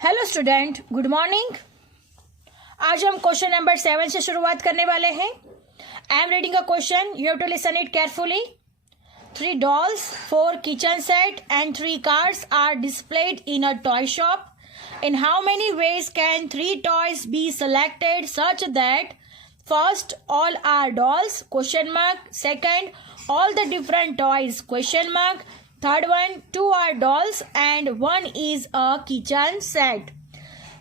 Hello student, good morning. आज हम question number 7 से शुरुआत करने वाले हैं। I am reading a question, you have to listen it carefully. 3 dolls, 4 kitchen set and 3 cars are displayed in a toy shop. In how many ways can 3 toys be selected such that first, all are dolls, question mark, second, all the different toys, question mark, third one, 2 are dolls and 1 is a kitchen set.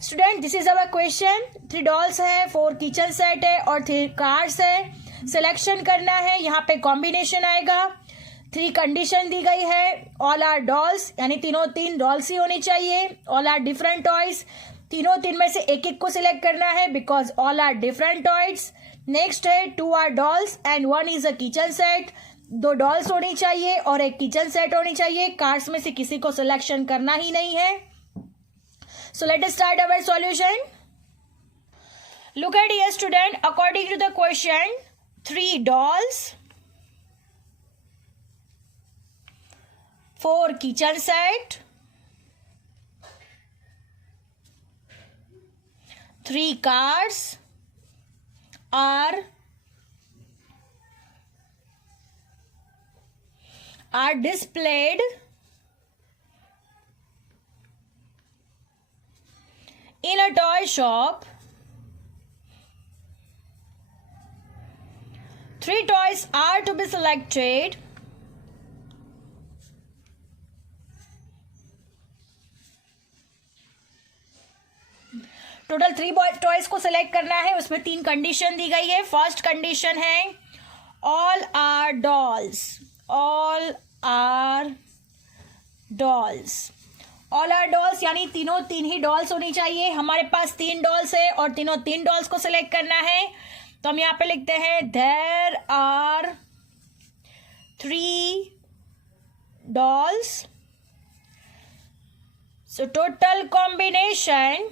Student, this is our question. 3 dolls है, 4 kitchen set है और 3 cars है। Selection करना है, यहाँ पे combination आएगा। 3 condition दी गई है। ऑल आर डॉल्स यानी तीनों 3 डॉल्स ही होनी चाहिए। ऑल आर डिफरेंट टॉयज, तीनों 3 में से एक एक को सिलेक्ट करना है because all are different toys. Next है 2 are dolls and 1 is a kitchen set. 2 dolls होनी चाहिए और एक किचन सेट होनी चाहिए। कार्स में से किसी को सिलेक्शन करना ही नहीं है। So let us start our solution. Look at here student, according to the question, 3 dolls, 4 kitchen set, 3 cars are displayed in a toy shop. 3 toys are to be selected. Total 3 toys को select करना है, उसमें 3 condition दी गई है। First condition है all are dolls. All are dolls, all are dolls यानी तीनों 3 ही डॉल्स होनी चाहिए। हमारे पास 3 डॉल्स है और तीनों 3 डॉल्स को सिलेक्ट करना है, तो हम यहाँ पे लिखते हैं there are 3 dolls. So total combination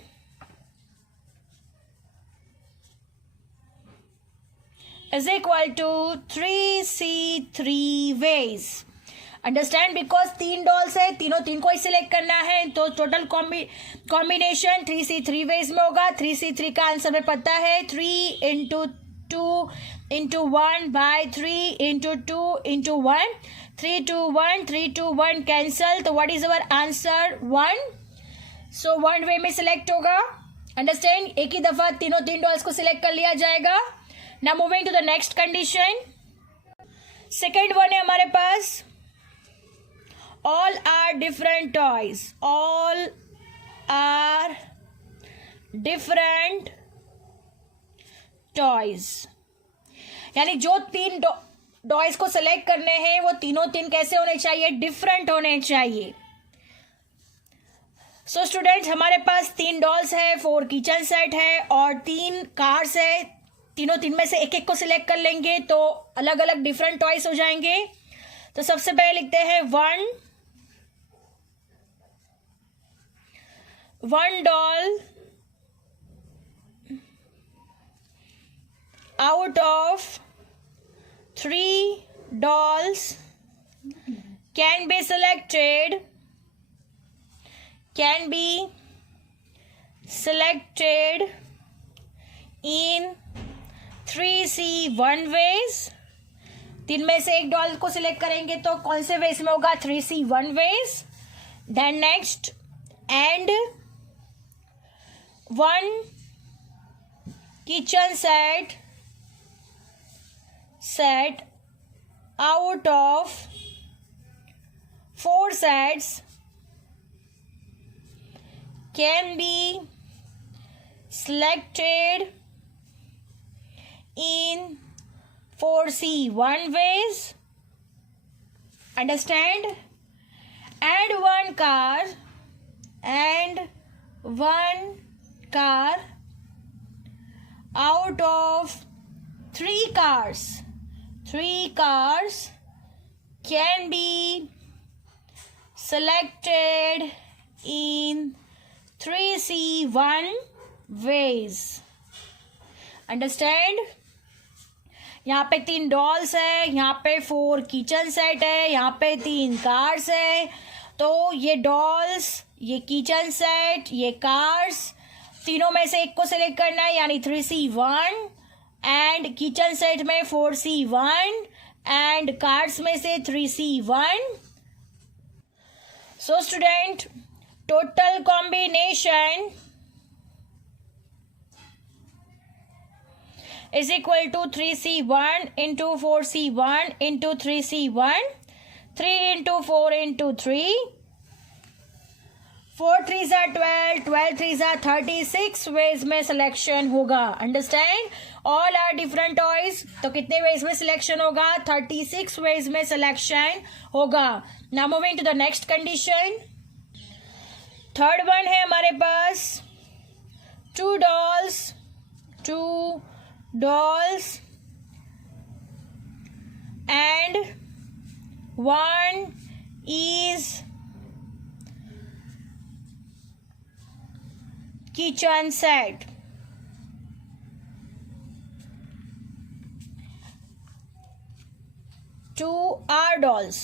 is equal to 3C3 ways. Understand, because 3 dolls है, तीनों 3 को ही सिलेक्ट करना है, तो टोटल कॉम्बिनेशन 3C3 वेज में होगा। 3C3 का आंसर में पता है 3 into 2 into 1 by 3 into 2 into 1, 3 to 1, 3 to 1 cancel, तो व्हाट इज अवर आंसर 1। सो 1 वे में सिलेक्ट होगा। अंडरस्टैंड, एक ही दफा तीनों 3 डॉल्स को सिलेक्ट कर लिया जाएगा। Now moving to the next condition. Second one है हमारे पास all are different toys. All are different toys. यानी जो 3 टॉयज को सिलेक्ट करने हैं वो तीनों 3 कैसे होने चाहिए? डिफरेंट होने चाहिए। सो स्टूडेंट्स, हमारे पास 3 डॉल्स है, 4 किचन सेट है और 3 कार्स है। तीनों 3 में से एक एक को सिलेक्ट कर लेंगे तो अलग अलग डिफरेंट टॉयज हो जाएंगे। तो सबसे पहले लिखते हैं 1 doll out of 3 dolls can be selected in 3C1 ways. 3 में से एक डॉल को सिलेक्ट करेंगे तो कौन से वेज में होगा? 3C1 ways. Then next, and 1 kitchen set out of 4 sets can be selected in 4C1 ways. Understand? And 1 car out of 3 cars. 3 cars can be selected in 3C1 ways. Understand? यहाँ पे 3 dolls है, यहाँ पे 4 kitchen set है, यहाँ पे 3 cars है तो ये डॉल्स, ये किचन सेट, ये कार्स, तीनों में से एक को सिलेक्ट करना है, यानी 3C1, एंड किचन सेट में 4C1 एंड कार्स में से 3C1. So student, total combination is equal to 3C1 into 4C1 into 3C1, 3 into 4 into 3, 4 3s are 12, 12 3s are 36 ways में सिलेक्शन होगा. Understand? All are different toys, तो कितने veg में selection होगा? 36 ways में selection होगा. Now moving to the next condition. Third one है हमारे पास 2 dolls and 1 is kitchen set. Two are dolls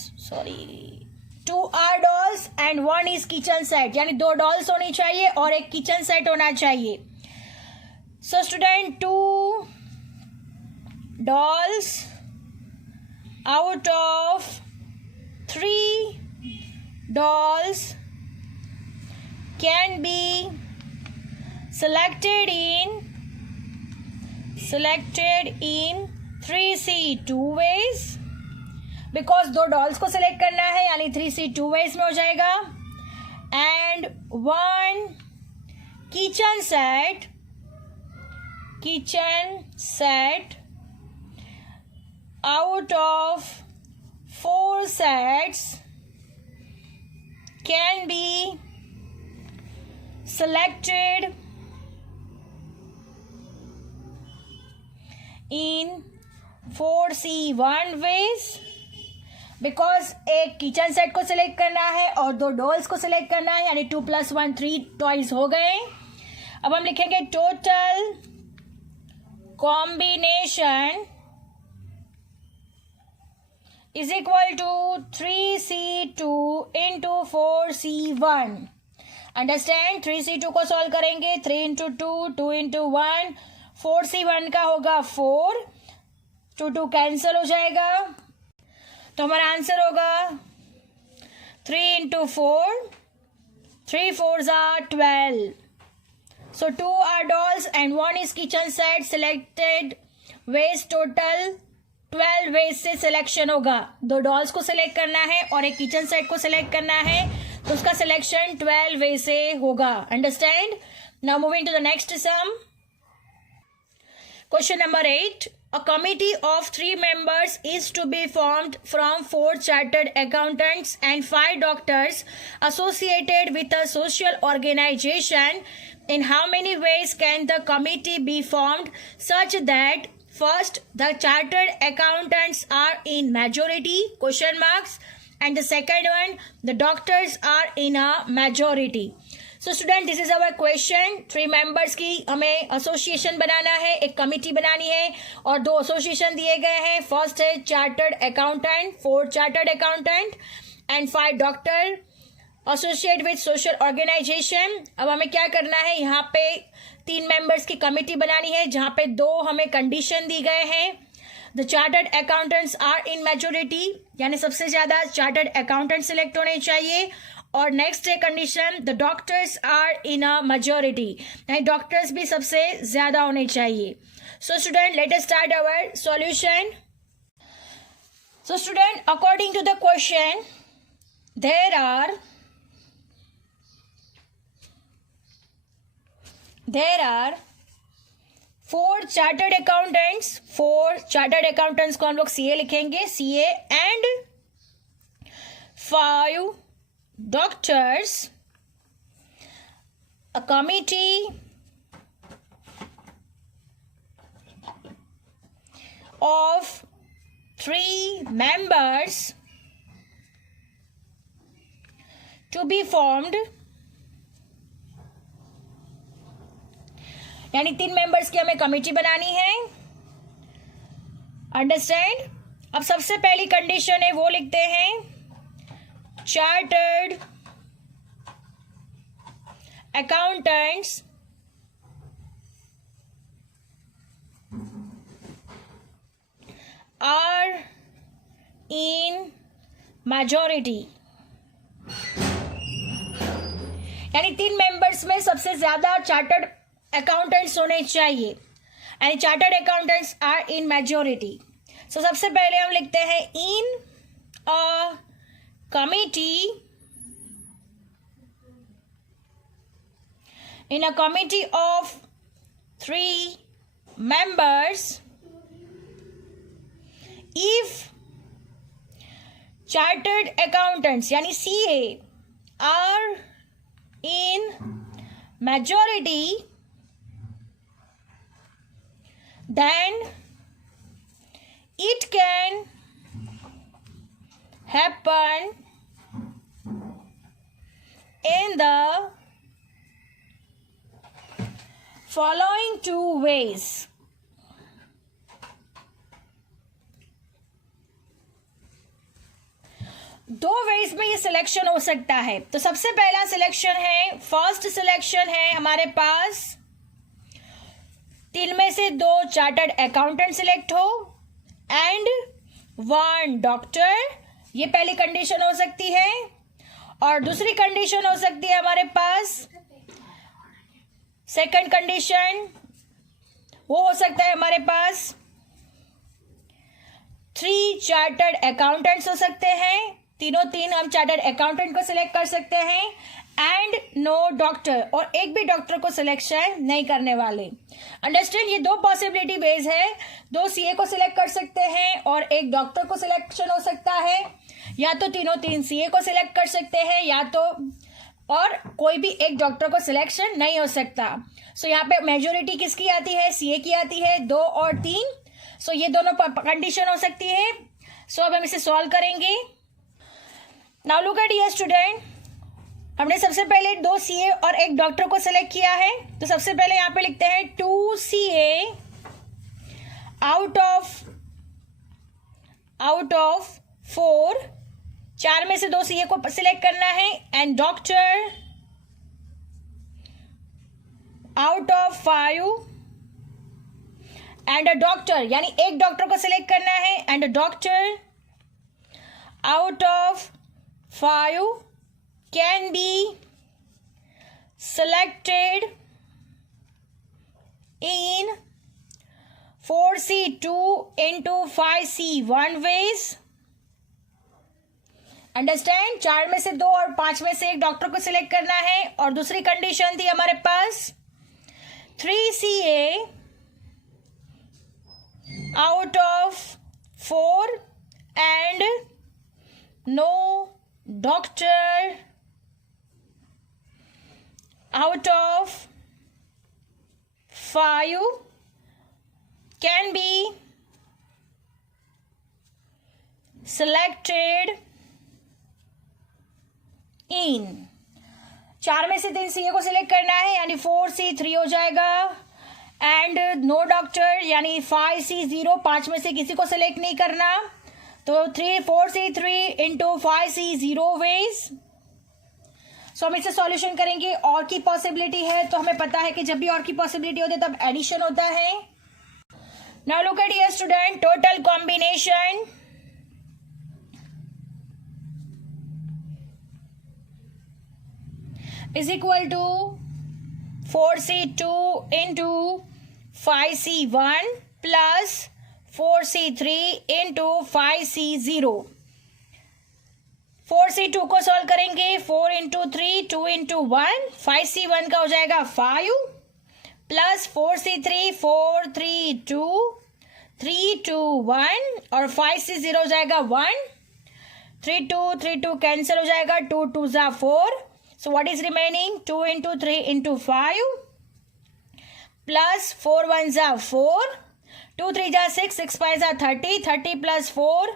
and 1 is kitchen set, यानी 2 डॉल्स होनी चाहिए और एक किचन सेट होना चाहिए. So student, 2 dolls out of 3 dolls can be selected in 3C2 ways, because 2 dolls को सिलेक्ट करना है यानी 3C2 वेज में हो जाएगा. And 1 kitchen set out of 4 sets can be selected in 4C1 ways, because एक किचन सेट को select करना है और 2 डॉल्स को सिलेक्ट करना है, यानी 2 + 1 3 टॉयज हो गए. अब हम लिखेंगे total combination is equal to 3C2 into 4C1. Understand? 3C2 को सॉल्व करेंगे, 3 into 2, 2 into 1, 4C1 का होगा 4, 2 2 कैंसिल हो जाएगा, तो हमारा आंसर होगा 3 into 4, 3 4s are 12. So 2 are dolls and 1 is kitchen set. Selected ways total 12 ways से सिलेक्शन होगा. 2 डॉल्स को सिलेक्ट करना है और एक किचन सेट को सिलेक्ट करना है, तो उसका सिलेक्शन 12 वेज से होगा. Understand? Now moving to the next sum. Question number 8. A committee of 3 members is to be formed from 4 chartered accountants and 5 doctors associated with a social organization. In how many ways can the committee be formed such that first, the chartered accountants are in majority, question marks, and the second one, the doctors are in a majority. So student, this is our question. 3 members की हमें association बनाना है, एक committee बनानी है और 2 association दिए गए हैं. फर्स्ट है chartered accountant, 4 chartered accountant and 5 doctor associate with social organization. अब हमें क्या करना है, यहाँ पे 3 मेंबर्स की कमिटी बनानी है जहाँ पे 2 हमें कंडीशन दी गए हैं. The chartered accountants are in majority, यानी सबसे ज्यादा चार्टर्ड अकाउंटेंट सिलेक्ट होने चाहिए. और नेक्स्ट है condition, the doctors are in a majority, यानी डॉक्टर्स भी सबसे ज्यादा होने चाहिए. So student, let us start our solution. So student, according to the question, there are 4 chartered accountants. 4 chartered accountants को हम लोग CA लिखेंगे, CA, and 5 doctors. A committee of 3 members to be formed, यानी 3 मेंबर्स की हमें committee बनानी है. Understand? अब सबसे पहली कंडीशन है वो लिखते हैं, chartered accountants are in majority, यानी 3 मेंबर्स में सबसे ज्यादा चार्टर्ड अकाउंटेंट्स होने चाहिए, यानी chartered accountants are in majority. So सबसे पहले हम लिखते हैं in a committee of 3 members, if chartered accountants यानी CA are in majority, then it can happen in the following 2 ways. दो वेज में ये सिलेक्शन हो सकता है. तो सबसे पहला सिलेक्शन है, फर्स्ट सिलेक्शन है हमारे पास 3 में से 2 चार्टर्ड अकाउंटेंट सिलेक्ट हो एंड 1 डॉक्टर. ये पहली कंडीशन हो सकती है. और दूसरी कंडीशन हो सकती है हमारे पास, सेकंड कंडीशन वो हो सकता है हमारे पास 3 चार्टर्ड अकाउंटेंट्स हो सकते हैं. तीन हम चार्टर्ड अकाउंटेंट को सिलेक्ट कर सकते हैं एंड नो डॉक्टर, और एक भी डॉक्टर को सिलेक्शन नहीं करने वाले. अंडरस्टैंड, ये 2 पॉसिबिलिटी बेस है. 2 सीए को सिलेक्ट कर सकते हैं और एक डॉक्टर को सिलेक्शन हो सकता है, या तो 3 सीए को सिलेक्ट कर सकते हैं, या तो और कोई भी एक डॉक्टर को सिलेक्शन नहीं हो सकता. सो यहाँ पे मेजोरिटी किसकी आती है, सीए की आती है, 2 और 3. सो ये दोनों कंडीशन हो सकती है. सो अब हम इसे सॉल्व करेंगे. Now look eight, yes student, हमने सबसे पहले 2 सीए और एक डॉक्टर को सिलेक्ट किया है. तो सबसे पहले यहाँ पे लिखते हैं 2 सीए आउट ऑफ 4, 4 में से 2 सीए को सिलेक्ट करना है, and doctor out of 5, and a doctor यानी एक डॉक्टर को सिलेक्ट करना है, and a doctor out of 5 can be selected in 4C2 into 5C1 ways. Understand, 4 में से 2 और 5 में से एक डॉक्टर को सिलेक्ट करना है. और दूसरी कंडीशन थी हमारे पास 3CA out of 4 and no doctor out of 5 can be selected in. 4 में से 3 सीए को सिलेक्ट करना है, यानी 4C3 हो जाएगा, एंड नो डॉक्टर यानी 5C0, 5 में से किसी को सिलेक्ट नहीं करना. तो 4C3 into 5C0 वेज. सो हम इसे सॉल्यूशन करेंगे. और की पॉसिबिलिटी है तो हमें पता है कि जब भी और की पॉसिबिलिटी होती है तब एडिशन होता है. Now look at here student, total combination is equal to 4C2 into 5C1 plus 4C3 into 5C0. 4C2 को सॉल्व करेंगे, 4 into 3, 2 into 1, 5C1 का हो जाएगा 5 प्लस 4C3, 4, 3, 2, 3, 2, 1 और 5C0 हो जाएगा 1, 3, 2, 3, 2 कैंसिल हो जाएगा, 2, 2 जा 4. So what is remaining, 2 into 3 into 5 plus 4 1 जा 4, 2 3 जा 6, 6 5 जा 30, 30 प्लस 4,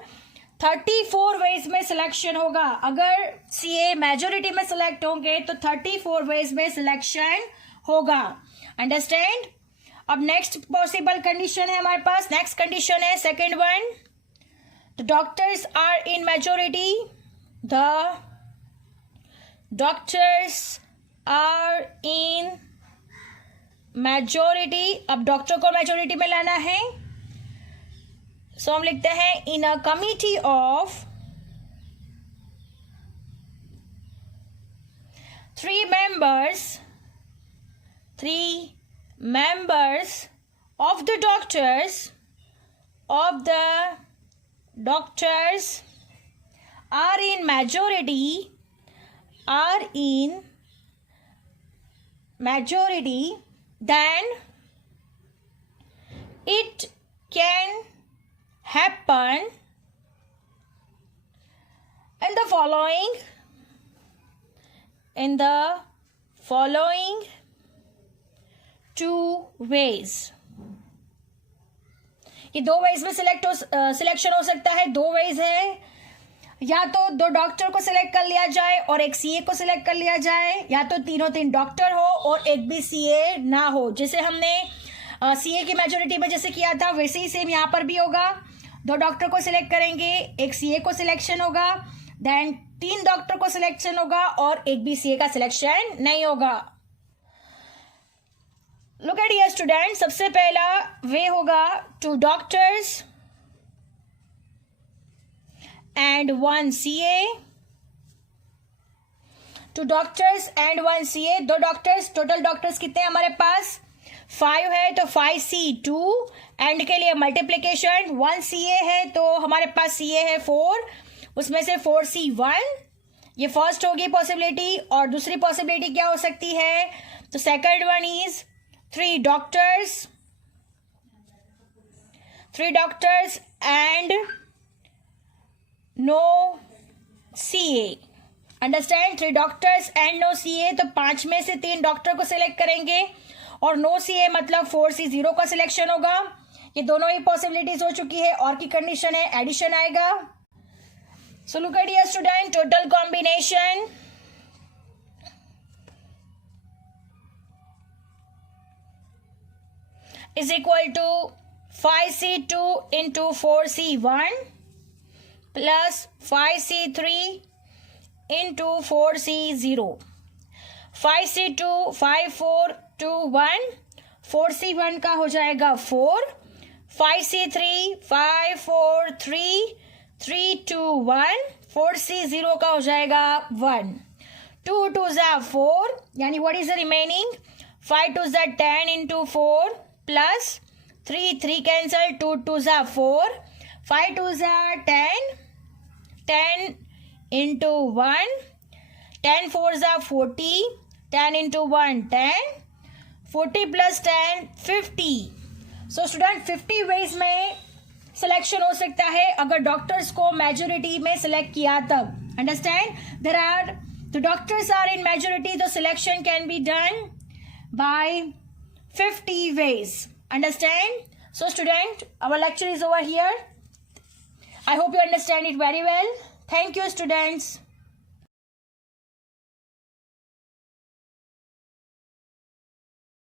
34 वेज में सिलेक्शन होगा. अगर सीए मेजोरिटी में सिलेक्ट होंगे तो 34 वेज में सिलेक्शन होगा. अंडरस्टैंड. अब नेक्स्ट पॉसिबल कंडीशन है हमारे पास, नेक्स्ट कंडीशन है second one, the doctors are in majority, the doctors are in majority. अब डॉक्टर को मेजोरिटी में लाना है, सो हम लिखते हैं in a committee of 3 members of the doctors are in majority, then it can happen in the following 2 ways. ये 2 veg में सिलेक्शन हो सकता है. 2 वेज है, या तो 2 डॉक्टर को सिलेक्ट कर लिया जाए और एक सीए को सिलेक्ट कर लिया जाए, या तो 3 डॉक्टर हो और एक भी सीए ना हो. जैसे हमने सीए की मेजोरिटी में जैसे किया था वैसे ही सेम यहाँ पर भी होगा. 2 डॉक्टर को सिलेक्ट करेंगे, एक सीए को सिलेक्शन होगा, देन 3 डॉक्टर को सिलेक्शन होगा और एक भी सीए का सिलेक्शन नहीं होगा. लुक एट हियर स्टूडेंट, सबसे पहला वे होगा 2 doctors and 1 CA. 2 doctors and 1 CA. 2 doctors, total doctors कितने हैं हमारे पास? 5 है, तो 5C2 एंड के लिए मल्टीप्लीकेशन. 1 सीए है तो हमारे पास सीए है 4, उसमें से 4C1. ये फर्स्ट होगी पॉसिबिलिटी. और दूसरी पॉसिबिलिटी क्या हो सकती है? तो second one is 3 doctors and no CA. Understand? 3 doctors and no CA, तो 5 में से 3 डॉक्टर को सिलेक्ट करेंगे और नो सीए मतलब 4C0 का सिलेक्शन होगा. ये दोनों ही पॉसिबिलिटीज हो चुकी है. और की कंडीशन है एडिशन आएगा. So look at here student, total combination is equal to 5C2 into 4C1 plus 5C3 into 4C0. 5C2 5 4 2 1, 4C1 का हो जाएगा 4, 5C3 5 4 3 3 2 1, 4C0 का हो जाएगा 1. 2 2 ज़ा 4, यानी व्हाट इज द रिमेनिंग? 5 2 ज़ा 10 into 4 प्लस 3 कैंसल. 2 2 ज़ा 4, 5 2 ज़ा 10, 10 into 1, 10 4 ज़ा 40, 10 into 1 10, 40 plus 10 50. So student 50 veg में सिलेक्शन हो सकता है अगर डॉक्टर्स को मेजोरिटी में सिलेक्ट किया तब. Understand? There are the doctors are in majority, तो selection can be done by 50 ways. Understand? So student, our lecture is over here. I hope you understand it very well. Thank you students.